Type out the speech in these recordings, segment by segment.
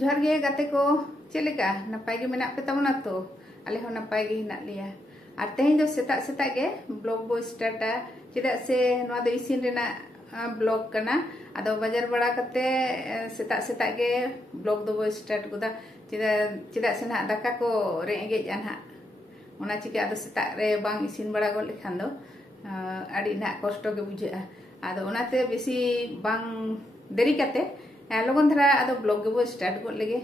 जोहार गे गाते को चेलेका नपाय गे मेना पे तबना तो आले हो नपाय गे हिना लिया और तेहें जो सेता सेता गे ब्लॉग बो स्टार्टा चेदा से नोआ दो इसिन रेना ब्लॉग कना आदो बाजार बड़ा कते सेता सेता गे ब्लॉग दो बो स्टार्ट गोदा चेदा चेदा से ना दाका को रेंगे जाना ओना चिका आदो सेता रे बांग इसिन बड़ा गो लेखान दो आडी ना कष्ट गे बुझा आदो ओनाते बेसी बांग देरी कते लगन धरा आदो ब्लॉग गे बो स्टार्ट गो लेगे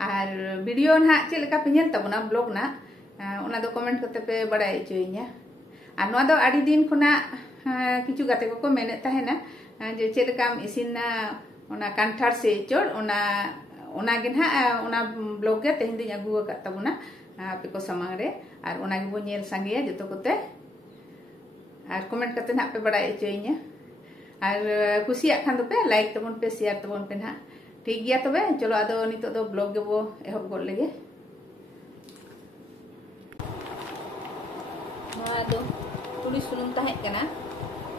और वीडियो ना चेलका पे नेल तबना ब्लॉग ना ओना दो कमेंट करते पे बड़ाय चोइया और नोआ दो आडी दिन खुना किछु गाते को मेने ताहेना जे चेलकाम इसिना ओना कांठार से चोर ओना गे ना ओना ब्लॉग गे तेहिं दिन अगु का तबना पे को समांग रे और ओना गे बो नेल संगेया जतो कोते और कमेंट करते ना पे बड़ाय चोइया और कुसिया खान दो पे लाइक तबन पे शेयर तबन पे ना ठीक गया तबे चलो आदो नितो दो ब्लॉग गे बो एहब गोल लेगे नोआ दो तुली सुनुम ताहे कना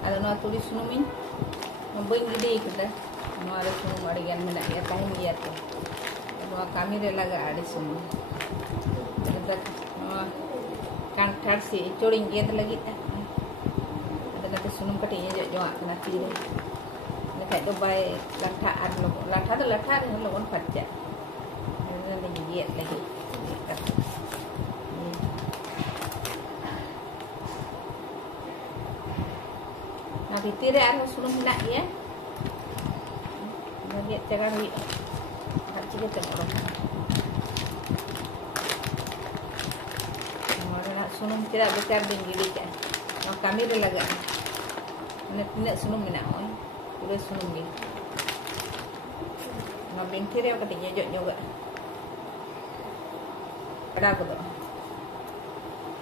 आदो नोआ तुली सुनुमिन बई गिदे कदा नोआ रे सुनुम आड़ी गान मेना गया ताहे गया ते नोआ कामी रे लगा आड़ी सुनुम तक नोआ कांठार से चोड़िंग गेद लगी ता आदो नते सुनुम कटे ये जो कना तीरे लेखा दो बाय लाठा आर लाठा तो लाठा रे लोगन फटजा ने ये लगी ना भीतर आर सुनुम हिना गया लगे जगह हुई हर चीज ते बड़ो मारना सुनुम चेदा बेकार दिन गिड़ी का ना कामी रे लगा ने तिना सुनुम मिना होय पूरे सुनुम गे ना बेंथे रे कटे जे जो जोगा ada ko do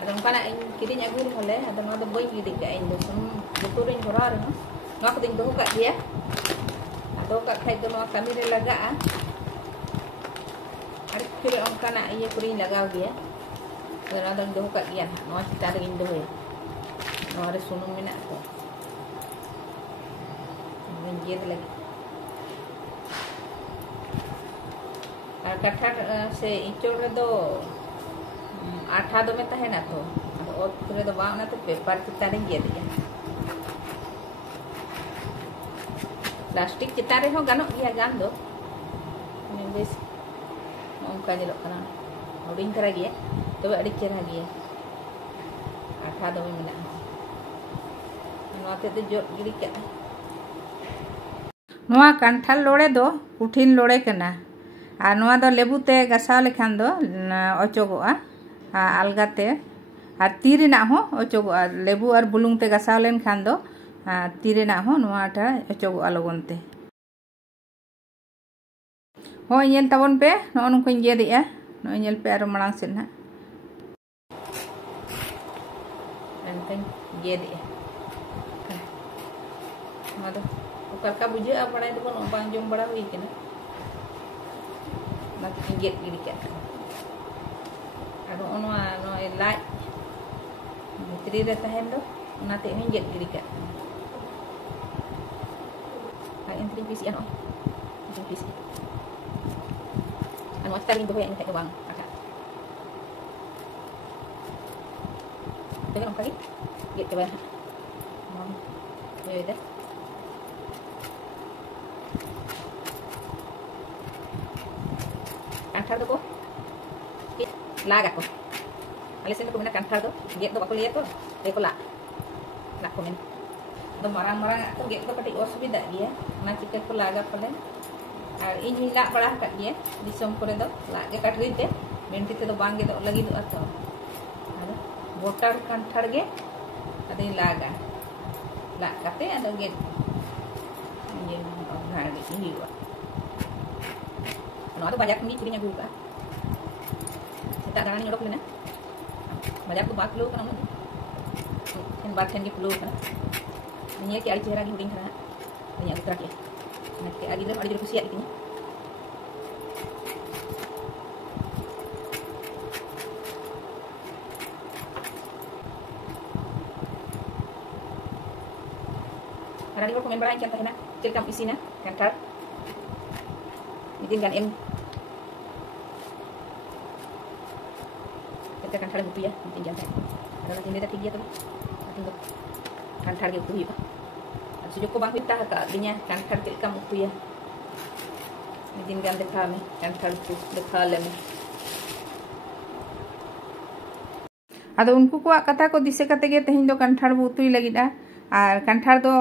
adon kana ing kiri nyagur hole adon ada boy gidi ka ing do sum buturin horar no no ko ding do ka dia ado ka khai do no kami re laga ari kiri on kana iye kurin lagaw dia dan adon do ka dia no kita ring do ya no ada sunum mina ko ये लगी और कठार से इचोड़ दो आठा दो में तहे ना तो और पूरे दो बाव ना तो पेपर चितारे ये दिया प्लास्टिक चितारे हो गानो ये गान दो मैं बेस उनका जिलो करा उड़िंग करा गया तो अड़ी चेहरा गया आठा दो में मिला नोते तो जो गिरी क्या नोआ कांठाल लोड़े दो पुठिन लोड़े कना और नोआ दो लेबुते गसाव लेखान दो अचोगोआ अलगाते और ती रेना हो अचोगोआ लेबु और बुलुंग ते गसाव लेन खान दो ती रेना हो नोआटा अचोगोआ लगनते हो नेल तबन पे नो नुको गेदिया नो नेल पे आरो मलांग सेन ना एंतन गेदिया मादो का बुझे बड़ा तो बांग जम बड़ा हुई के ना गेट गिरी के आरो ओनवा नो लाइ भितरी रे तहेन दो ओनाते हन गेट गिरी के आ एंट्री पीस या एंट्री पीस अन वास्ता रिंग दोहे एन बांग आका देखो कहीं गेट के बाहर ये दे कांठार दो को लागा को आले सेन को मेना कांठार दो गेट दो बाको लिया तो एको ला को मेन दो मारांग मारांग तो गेट दो कटी असुविधा गया ना चिके को लागा पले और इन ही ला बड़ा का गया दिसम करे दो लागे काटरी ते मेंटी ते दो बांगे दो लगी दो अतो अरे बोटर कांठार गे अदे लागा ला काते अदो गेट ये भाड़ी हिवा no ada banyak nih kurinya buka kita daran nyodok lena banyak tuh baklo kan amun kan barten di pelu kan ini ki ari cera huding kana banyak utrak ya nanti agi dem ada kusia ini ada di komen barang kan tahna cerita isina kan tar bikin kan em kita kanthar utu ya mungkin jangan ada lagi neta tiga tuh tinggal kanthar ge utu ya sujud ko bang kita ka dinya kanthar ke kam utu ya mungkin gan dekha me kanthar utu dekha le me ado unku ko kata ko dise kate ge tehin do kanthar bu utu lagida আর কান্ঠার দো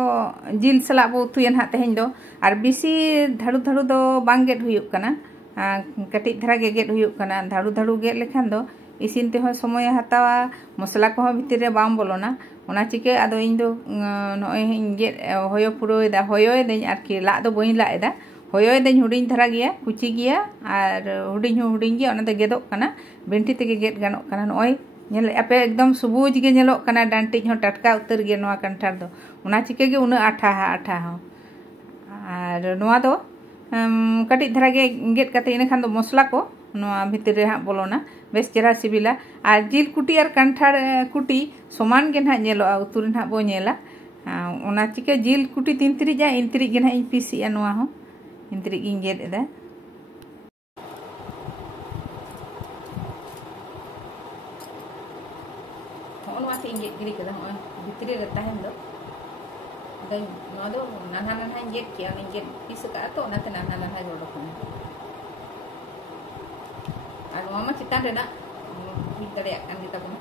জিল সালা বো উতুয়ান হা তেহেñ দো আর বেশি ধাড়ু ধাড়ু দো বাং gate हुयुक कना कटिज धरा गे gate हुयुक कना धाड़ू धाड़ू गेट लेखान दो इसिन ते हो समय हतावा मसला को भितर रे बाम बोलोना ओना चिके आदो इन दो नय गेट होयो पुरोय दा होयो देñ आरकी ला दो बई ला एदा होयो देñ हुडिñ धरा गया कुची गया और हुडिñ गया ओना दे गेदोक कना बेंटी ते गेट गानोक कना नय पे एकदम सबुज गे डांटिज हो टटका उतर गे नवा कंठार दो उना चिके गे उना आठा हो और नवा दो कटिज धरा गे गेट कते इने खान दो मसला को नवा भितर रे हा बोलोना बेस चेहरा सिबिला और जिल कुटी और कंठार कुटी समान गे ना नेलोआ उतुर ना बो नेला उना चिके जिल कुटी तीन तिरिज जा इन तिरिज गे ना इन पीसिया नवा हो इन तिरिज इन गेट एदा इंजेट गिरी कदा हो भितरी रे ताहेन दो अदो नो दो नाना नाना इंजेट किया इंजेट पीस का तो नाते नाना नाना रोड को और मामा चितान रेना भितरे आkan kita pun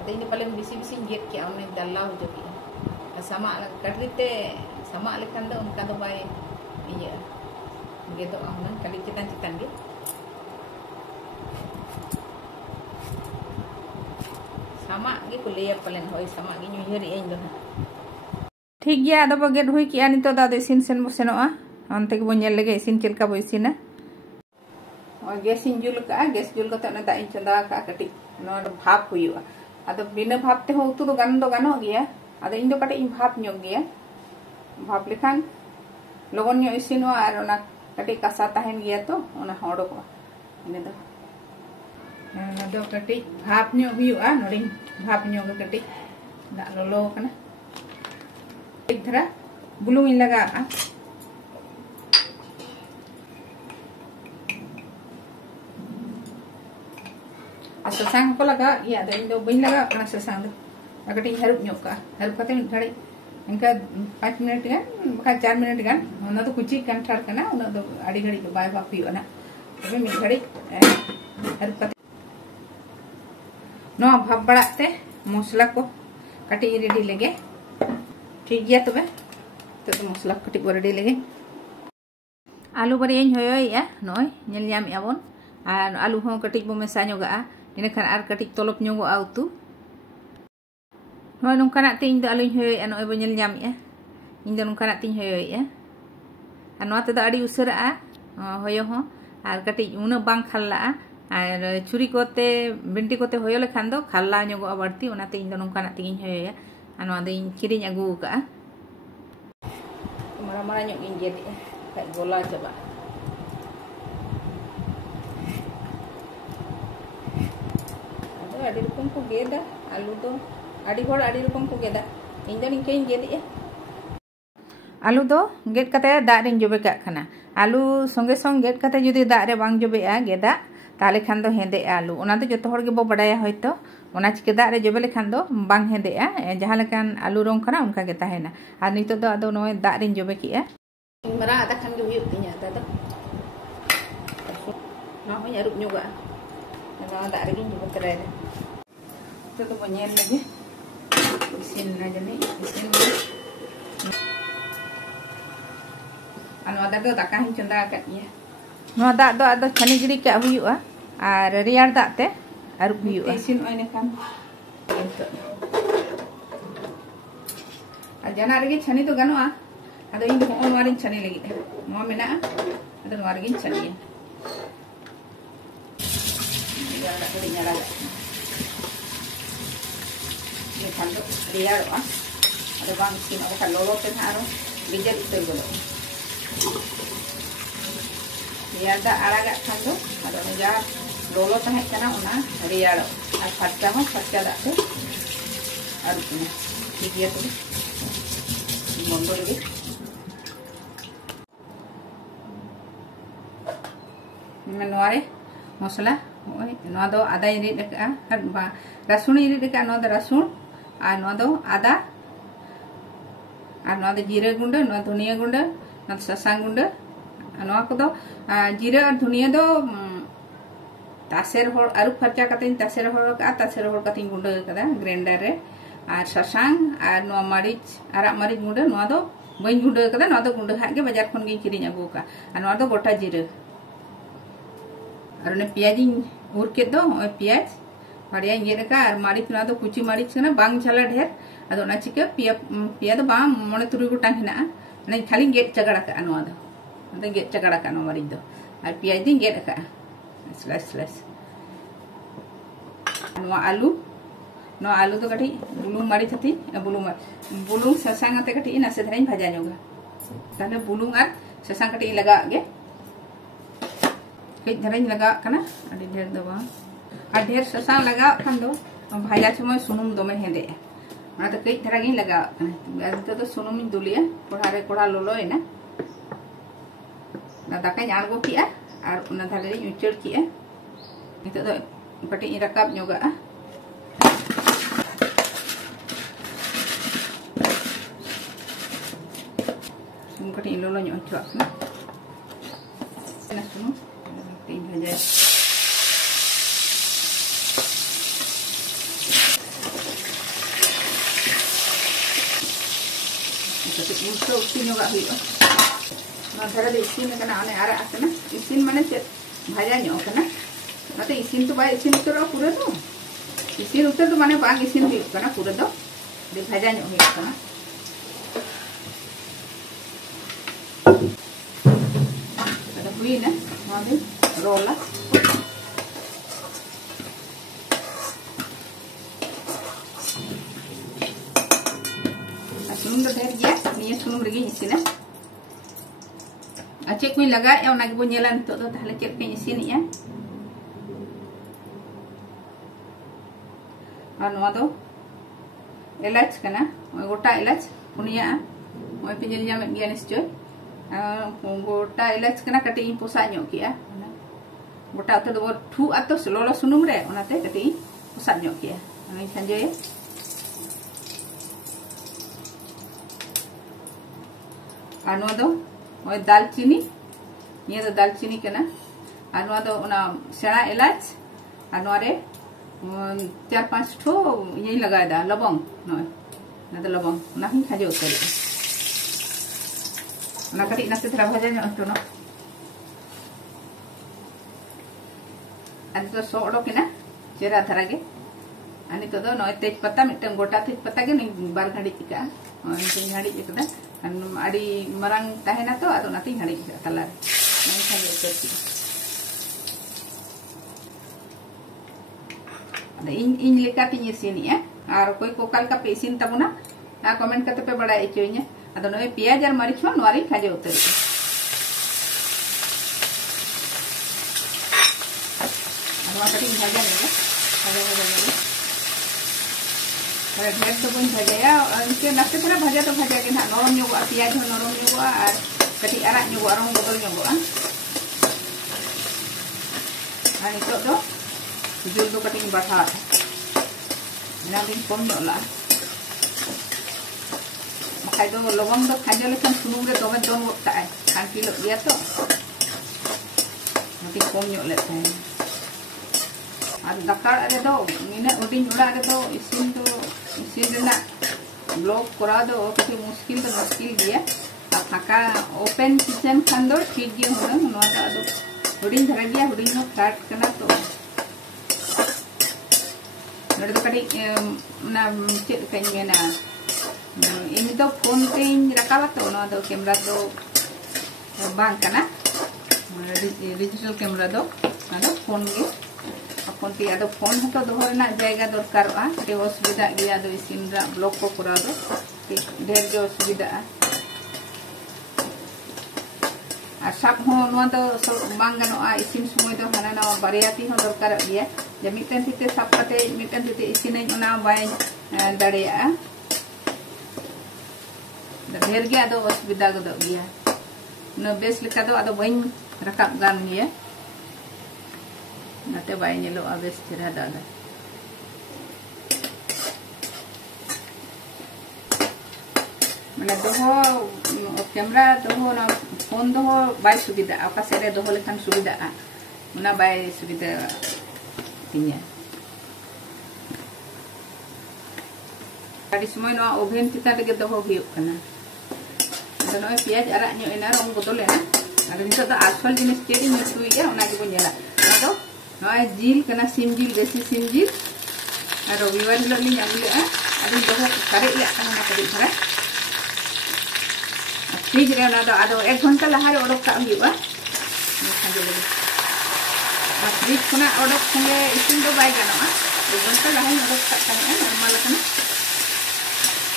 ada ini paling bisi-bisi इंजेट किया उन्हें दल्ला हो जो किया sama kadrite sama lekan do unka do bai iya gitu amna kali citan-citan ge sama ge kuliah palen hoy sama ge nyuhari ein do ठीक गया आदो बगेट हुई किया नितो दा इसिन सेन बो सेनोआ अंते के बो नेल लगे इसिन चेलका बो इसिना और गैस इन जुल का गैस जुल कते ना दा इन चंदा का कटी नो भाप हुयुआ आदो बिना भाप ते हो उतु दो गानो गया आदो इन दो कटे इन भाप ᱧᱚᱜ गया भाप लेखान लोगन ᱧᱚᱜ इसिनवा और ओना कटे कासा ताहेन गया तो ओना होड़ो को इने दो आदो कटे भाप ᱧᱚᱜ हुयुआ नोडिन भाप ᱧᱚᱜ कटे दा लोलो कना एक धरा बुलुंग इन लगा ससांग को लगा या इन दो बइन लगा कना ससांग दो कटी हरुप ᱧᱚᱜ का हरुप कते मिट घड़ी इनका 5 मिनट गान बका 4 मिनट गान ओना तो कुची कंठार कना ओना दो आड़ी घड़ी तो बाय बाप हुयुआ ना तबे मिट घड़ी हरुप कते नो भाप बड़ाते मसला को कटी रेडी लेगे ठीक गया तबे तो मसला कटी को रेडी लेगे आलू बारे इन होयोया नय नेल ᱧᱟᱢ याबन और आलू हो कटी बो मेसा ᱧᱚᱜᱟ इने खान आर कटी तलप ᱧᱚᱜᱟ उतु नय नोंकाना ते इन दो आलू होयोया नय बो नेल ᱧᱟᱢया इन दो नोंकाना ते होयोया और नवा ते दो आडी उसरा होयो हो और कटी उना बांग खाल्ला और छुरी कोते बिंटी कोते होयो लेखान दो खाल्ला ᱧᱚᱜᱟ बाड़ती ओनाते इन दो नोंकाना ते होयोया और नवा दो इन किरिñ आगु का मारा ᱧᱚᱜ इन गेट खाय गोला चबा आदो आडी रकम को गेदा आलू दो आडी होड़ आडी रकम को गेदा इन दो निके गेदिया आलू दो गेट कते दा रिन जोबे का खाना आलू संगे संग गेट कते जुदी दा रे बांग जोबेआ गेदा ताले खान दो हेंदे आलू ओना तो जतो होड़ गे बो बडाया होयतो ओना चिके दा रे जोबे लेखान दो बांग हेंदेआ जहां लेकान आलू रंग खाना उनका गे ताहेना आर नितो दो आदो नय दा रिन जोबे किया मरा आदा खान गे हुयुक तिया दादा ना हो यारुप ᱧᱚᱜᱟ ना दा रे गिन जोबे तरे तो बो नेल लगे इसिन ना जने इसिन आनो दा दो दाका हिन चंदा का या नो दा दो आदो छानी गिरी का हुयुआ और रियार दा ते आरुप हुयुआ इसिन ओइने खान और जाना रे छानी तो गानोआ आदो इन हो नवारिन छानी लगी नो मेना आदो नवारिन छानी या दा को nyala ये खान दो रियारवा आदो बांग सिन अब का लोलो ते थारो बिजल उतर गलो रियार दा आड़ागा खान दो आदो जा लोलो तहे कना ओना रियार और फटका हो फटका दा ते और ठीक है तो बंद लगे मैं नवारे मसला नवा दो आदा इरिद का रसुन इरिद का नवा दो रसुन और नवा दो आदा और नवा दो जीरा गुंडा नवा धनिया गुंडा नवा ससांग गुंडा नवा को दो जीरा और धनिया दो तासेर होड़ आरु फरचा कते तासेर होड़ का तासेर होड़ कते गुंडा कदा ग्राइंडर रे और ससांग और नवा मरीच आरा मरीच गुंडा नवा दो बइन गुंडा कदा नवा दो गुंडा हागे बाजार खन गे किरिन अगु का और नवा दो गोटा जीरा और ने प्याज उर के दो प्याज बाड़िया गेद का और मारिच ना दो कुची मारिच ना बांग झाला ढेर अदो ना चिका पिया दो बांग मोने तुरुई गोटांग हेना ना खाली गेद चगड़ा का नवा दो गेद चगड़ा का नवा मारिच दो और प्याज दिन गेद का स्लाइस स्लाइस नवा आलू तो कटी बुलुंग मारिच हती बुलुंग ससांग अते कटी नासे धराई भाजा जोगा ताले बुलुंग और ससांग कटी लगा गे कई धराई लगा कना अड़ी ढेर दो बा और ढेर ससांग लगा खान दो भाजा समय सुनुम दोमे हेदे ना तो कई धरा गे लगा कना तो सुनुम दुलिया कोड़ा रे कोड़ा लोलोयना ना दाका आड़गो किया और उना धाले रे उचड़ किया नितो दो कटी रकाब जोगा सुनुम कटी लोलो ᱧᱚᱜ ᱦᱚᱪᱚᱣᱟᱜ ᱠᱟᱱᱟ सुनुम तीन भजा उल्टो इसीन इसीन आरा इसीन माने भाजा नाते इसीन तो बाय इसीन उतर पूरा तो इसीन उतर तो माने बांग इसीन पूरा तो भाजा हुई ना रोला सुनुम दो ढेर गया निया सुनुम रेगी इसीना अच्छे कोई लगा या उना गे बो नेला नितो दो ताहले चेक के इसीनिया और नवा दो इलाच कना गोटा इलाच पुनिया ओय पे जल जामे गया निश्चय गोटा इलाच कना कटी पोसा ᱧᱚᱜ किया गोटा उते दो ठू आतो लोलो सुनुम रे ओनाते कटी पोसा ᱧᱚᱜ किया अनि संजय और नवा दो ओय दालचीनी ये तो दालचीनी कना और नवा दो ओना सेड़ा इलाच और नवा रे 4-5 ठो ये लगाय दा लवंग नय ना तो लवंग ना ही खाजे उतर ना कटी नासे थरा भाजा ᱧᱚᱜ तो ना अनि तो सोड़ो के ना चेरा धरा गे अनि तो नय तेज पत्ता मिटन गोटा तेज पत्ता गे नहीं बार घड़ी टिका अनि घड़ी एकदा अड़ी मरंग तहेना तो आदो नाती घड़ी तला नहीं खाजे उतर इन लेका तिनी इसीनिया और कोई कोकाल का पे इसीन तबुना आ कमेंट करते पे बड़ा इचोइnya अदो नय पियाज और मरीच हो नवारी खाजे उतर अदवा कटी भाजा लेगा ढेर तो बन भाजाया इनके नास्ते थोड़ा भाजा तो भाजा के ना नरम ᱧᱚᱜᱚᱜᱼᱟ पियाज हो नरम ᱧᱚᱜᱚᱜᱼᱟ और कटी आरा ᱧᱚᱜᱚᱜᱼᱟ रंग बदल ᱧᱚᱜᱚᱜᱼᱟ और नितो दो जुल दो कटी बढ़ा ना दिन कम ᱧᱚᱜ ला बखाय दो लवंग दो खाजा लेखन सुनुम रे दोमे दोन गोट काए खान किलो गया तो नाती कम ᱧᱚᱜ ले थाहे और दाका रे दो मिने उडिन ओड़ा रे दो इसीन रेना ब्लॉग करा दो कति मुश्किल गया फाका ओपन किचन खान दो ठीक गया होना नवा दा दो हुडिन धरा गया हुडिन हो फ्लैट कना तो नडे तो कटी ना चेक कई मेना इन तो फोन ते रकाबा तो नवा दो कैमरा तो बांग कना डिजिटल कैमरा दो ना फोन गे फोन ते आदो फोन हतो दोहर ना जायगा दरकार आ ते असुविधा गया दो इसिन रा ब्लॉग को करा दो ढेर जो असुविधा और सब हो नवा तो बांग गनोआ इसिन समय तो हाना ना बारियाती हो दरकार गया जे मिटन तिते सब कते मिटन तिते इसिन ओना बाय दाड़ेया ढेर गया दो असुविधा गदो गया न बेस लेका दो आदो बइन रकाब गान गया नाते बाय नेलोआ बेस चेहरा दादा माने दोहो कैमरा दोहो ना फोन दोहो बाय सुविधा अका सेरे दोहो लेखान सुविधा उना बाय सुविधा तिnya ᱟᱹᱰᱤ ᱥᱚᱢᱚᱭ ᱱᱚᱣᱟ ᱳভেন ᱪᱮᱛᱟᱱ ᱨᱮᱜᱮ ᱫᱚᱦᱚ ᱦᱩᱭᱩᱜ ᱠᱟᱱᱟ ᱟᱫᱚ ᱱᱚᱜᱼᱚᱭ ᱯᱮᱸᱭᱟᱡ ᱟᱨᱟᱜ ᱧᱚᱜ ᱮᱱᱟ ᱨᱚᱝ ᱵᱚᱫᱚᱞᱮᱱᱟ ᱟᱫᱚ ᱱᱤᱛᱚᱜ ᱫᱚ ᱟᱥᱚᱞ ᱡᱤᱱᱤᱥ ᱪᱮᱫ ᱤᱧ ᱩᱛᱩᱭᱮᱜᱼᱟ ᱚᱱᱟ ᱜᱮᱵᱚᱱ ᱧᱮᱞᱟ ᱚᱱᱟ ᱫᱚ ᱱᱚᱜᱼᱚᱭ ᱡᱤᱞ ᱠᱟᱱᱟ ᱥᱤᱢ ᱡᱤᱞ ᱫᱮᱥᱤ ᱥᱤᱢ ᱡᱤᱞ ᱟᱨ ᱨᱚᱵᱤᱵᱟᱨ ᱦᱤᱞᱳᱜ ᱞᱤᱧ ᱟᱹᱜᱩ ᱞᱮᱜᱼᱟ ᱟᱫᱚᱧ ᱫᱚᱦᱚ ᱥᱟᱨᱮᱡ ᱞᱮᱜ ᱛᱟᱦᱮᱱᱟ ᱠᱟᱹᱴᱤᱡ ᱫᱷᱟᱨᱟ फ्रिज रे ना दो 1 घंटा लहारे ओडक का हुआ फ्रिज खुना ओडक संगे इसिन दो बाय गानोआ 1 घंटा लहारे ओडक का ताने नॉर्मल कना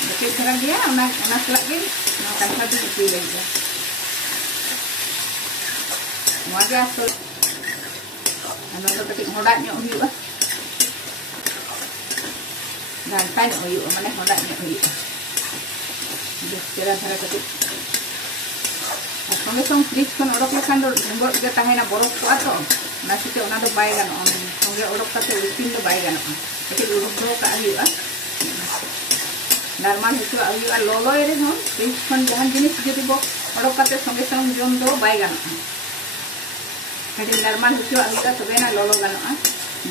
कटिज धरा गया ओना सला गे ना कांठा दो उतु लेगा मजा तो ana do kati hodak nyok huyu घंटा nyok huyu mane hodak nyok huyu des kira dhara kati संगे संग फ्रिज खन ओडक लेखान दो ढंगोट गे ताहेना बरफ को आतो नासिते ओना दो बाय गानो संगे ओडक काते इसिन दो बाय गानो कति उडुक दो का हुआ नॉर्मल हिसु हुआ लोलोय रे हम फ्रिज खन जहान जिनिस जदि बो ओडक काते संगे संग जम दो बाय गानो कति नॉर्मल हिसु हुआ तबे ना लोलो गानो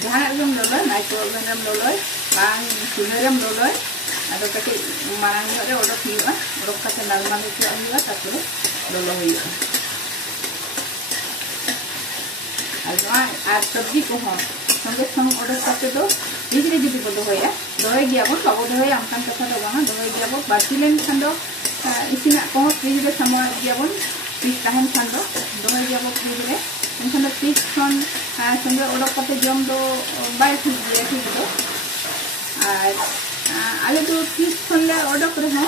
जहान एकदम लोलो नाइट्रो ओवन रम लोलोय बांग सुनेरम लोलोय आदो कति मारांग रे ओडक हुआ ओडक काते नॉर्मल हिसु हुआ तापरे लोलो हुआ और सब्जी को हम संगे संग ऑर्डर करते तो फ्रिज रे जुदी को दोया दोय गया बन बाबो दोया अंकान कथा दो बांगा दोय गया बो बाती लेन खान दो इसिना को फ्रिज रे सामा गया बन फ्रिज ताहेन खान दो दोय गया बो फ्रिज रे एनखान दो फ्रिज खन संगे ऑर्डर करते जम दो बाय ठीक गया ठीक दो और आले तो फ्रिज खन ले ऑर्डर करे हो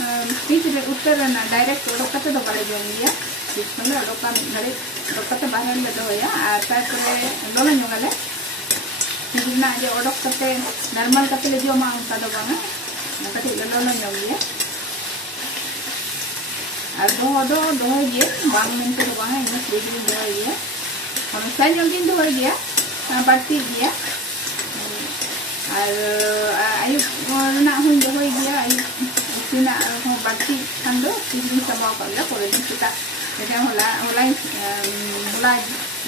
फ्रिज रे उत्तर ना डायरेक्ट ओडक काते दो बाले जम गया फ्रिज खन ले ओडक का घरे ओडक काते बाहर ले दोया आ तारपरे लोला ñoगाले फ्रिज ना जे ओडक काते नॉर्मल काते ले जमा उनका दो बांगा ना काते लोला ñog गया आ दो ये बांग मेनते दो बांगा इन फ्रिज रे दो गया हमेशा ñogin दो गया बाटी गया और आयु ना हुन दो गया आयु सिना हो बाटी खांदो फ्रिज sama कला परे दिन kita eta होला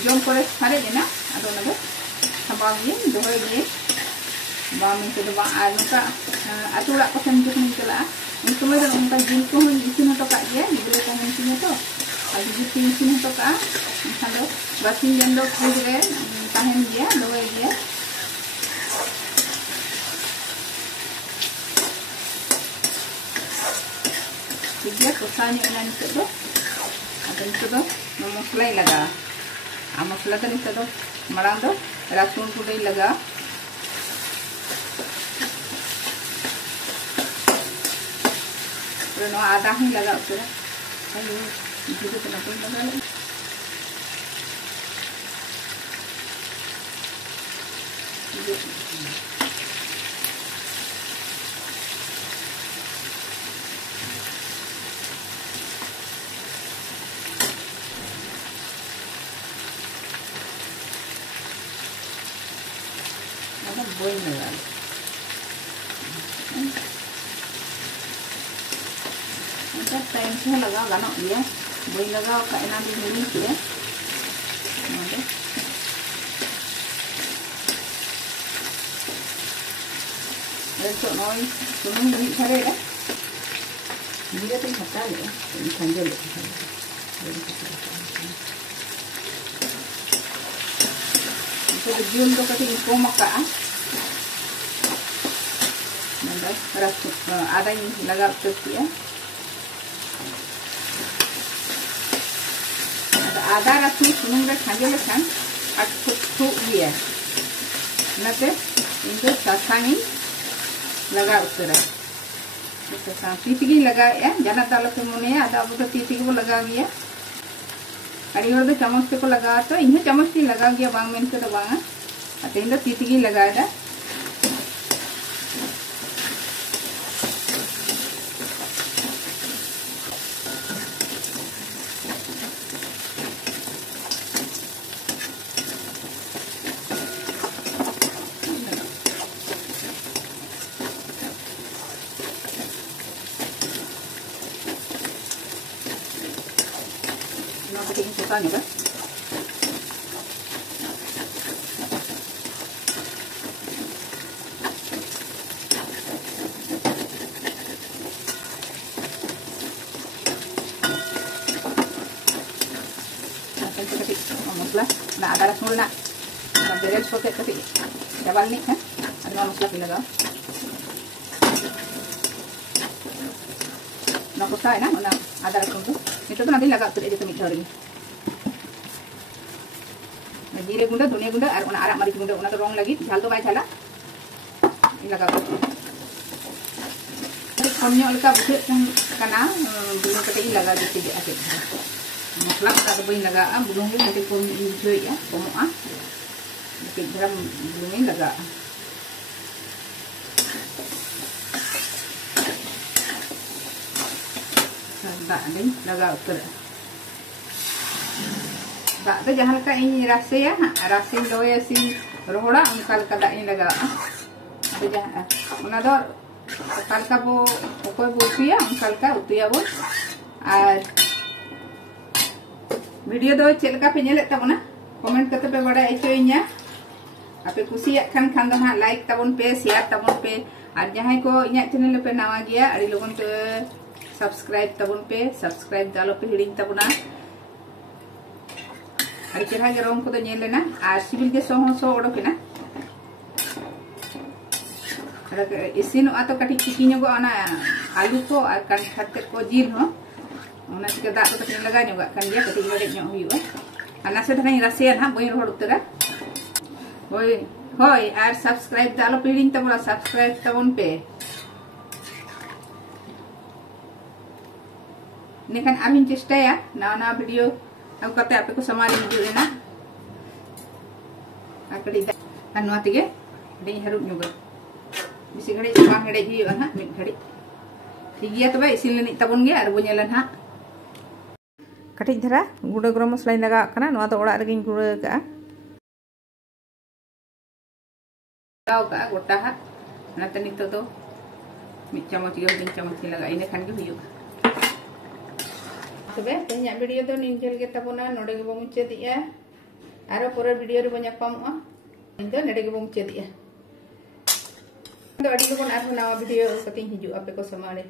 जम करे सारे देना आदो नगो sama गे दोय गे बा मिनट दो बा आ नका अतुड़ा को सेम जखन चला उन समय दो उनका जिल को हम इसिन हतो का गया गिदरे को हम इसिन हतो आ जुदी इसिन हतो का खांदो बासिन जंदो फ्रिज रे ताहेन गया दोय गया ठीक है कोसानी एना नितो दो आदो नितो दो मसला लगा आ मसला तो नितो दो मारांग दो रसुन कुडे लगा और नो आदा ही लगा उतरा हेलो इधर तो ना कोई लगा ले बोल लगा टाइम से लगा गानो ये बोल लगा का एना भी नहीं किया तो नॉय सुनूं भी खरे है ये तो हटा ले संजय ले तो जून तो कति को मक्का नंबर रस आधा लगा सकती आधा रसुन सुनुम रे खाजे लेखान अटकु गया नाते इनके सासांगी लगा उतरा सासांग तीतिगी लगा जाना तालो पे मने आधा अब तो तीतिगी को लगा गया अड़ी हर दो चम्मच पे को लगा तो इन चम्मच ती लगा गया बांग मेन के तो बांगा अते इन तीतिगी लगा दा kecil susahnya kan. Mosla, nah ada rasmul nak, beres pakai kecil, jabal ni kan, ada mosla pilih kan. Nak usah na, mana ada rasmul tu, itu tu nanti lagak tu aja tu mixer ni. Jeera gunda, dhania gunda, और उन्हें आरा मरीच gunda, उन्हें तो रंग लगी, झाल तो bye झाला, ini lagak tu. Tapi konyol leka buat karena belum kecil lagak tu je aja. Mosla kita boleh lagak, belum ni nanti pun hijau ya, komoa. Kita dalam belum ni lagak. Tak ni lagak tu. Tak tu jangan leka ini rasa ya, rasa doya si rohla, unkal kada ini lagak. Ada jangan, mana tu unkal ka bo, ukoi bo utia, unkal ka utia bo. Video दो check का पे नेले तबना comment करते पे बड़ा एचोइnya आपे कुसिया खान दो हां लाइक तबन पे शेयर तबन पे और जहां को इnya चैनल पे नवा गया अड़ी लोगन तो सब्सक्राइब तबन पे सब्सक्राइब दालो पे हिडिंग तबना अड़ी चेहरा के रंग को तो नेल लेना और सिविल के सो ओडोकेना इसिन आतो काटी चिकिनो को ना आलू को और कान खाते को जीर हो उन्हें चिका दाग तो कटिंग लगा न्योगा kan dia ketiga lagi nyok huyu anak saya dah rasian ha boy rohor utara boy hoy ar subscribe dalo piring tabula subscribe tabon pe ini kan amin cesta ya na video aku kata apa ku samari video na akadi anu atige dei harup nyoga bisi gade bang hede ji ha mit hadi tigia to ba isin leni tabon ge ar bonyelan ha कटिज धरा गुड़ा गरम मसला लगा करना नवा तो ओड़ा रगिन गुड़ा का लगाव का गोटा हा नाते नितो तो मिट चमच गे दिन चमच लगा इने खान गे हुयु तबे तेहना वीडियो तो निंजल गे तबना नोडे गे बम चेदिया आरो परे वीडियो रे बन पामुआ इन तो नेडे गे बम चेदिया तो अडी लोगन आरो नवा वीडियो कतिन हिजु आपे को समारे